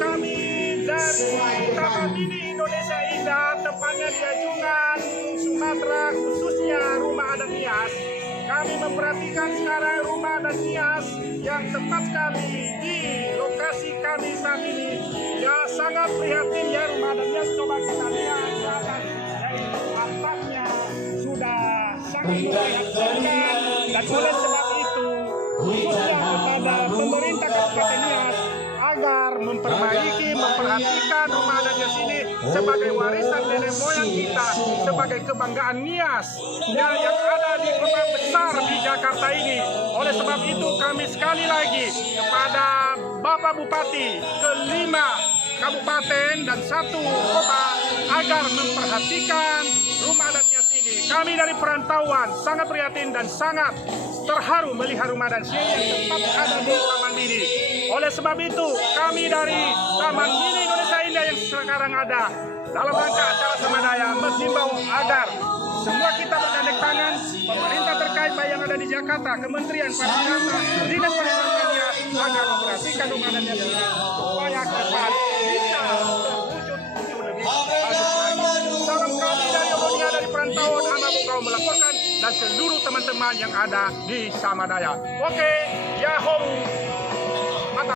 kami dari Taman Mini Indonesia Indah, tepatnya di Ajungan, Sumatera, khususnya Rumah Adat Nias. Kami memperhatikan sekarang Rumah Adat Nias yang tepat sekali di lokasi kami saat ini. Ya, sangat prihatin ya Rumah Adat Nias. Coba kita lihat ke atas, dari atapnya sudah sangat memprihatinkan, dan oleh sebab itu khususnya kepada pemerintah Kabupaten Nias agar memperbaiki, memperhatikan Rumah Adat Nias ini sebagai warisan nenek moyang kita, sebagai kebanggaan Nias yang ada di kota besar di Jakarta ini. Oleh sebab itu kami sekali lagi kepada Bapak Bupati ke-5 kabupaten dan 1 kota agar memperhatikan Rumah Adat Nias ini. Kami dari perantauan sangat prihatin dan sangat terharu melihat Rumah Adat Nias yang tepat ada di Taman Mini. Oleh sebab itu kami dari Taman Mini Indonesia Indah yang sekarang ada dalam rangka acara Budaya menghimbau agar semua kita bergandeng tangan, pemerintah terkait baik yang ada di Jakarta, Kementerian Pariwisata, Dinas Pariwisata Nias agar memperhatikan Rumah Adat Nias ini supaya ke depan bisa terwujud lebih bagus lagi. Salam kami dari Budaya dari perantauan anak Wogao melaporkan dan seluruh teman-teman yang ada di Samadaya. Oke, Yahoo.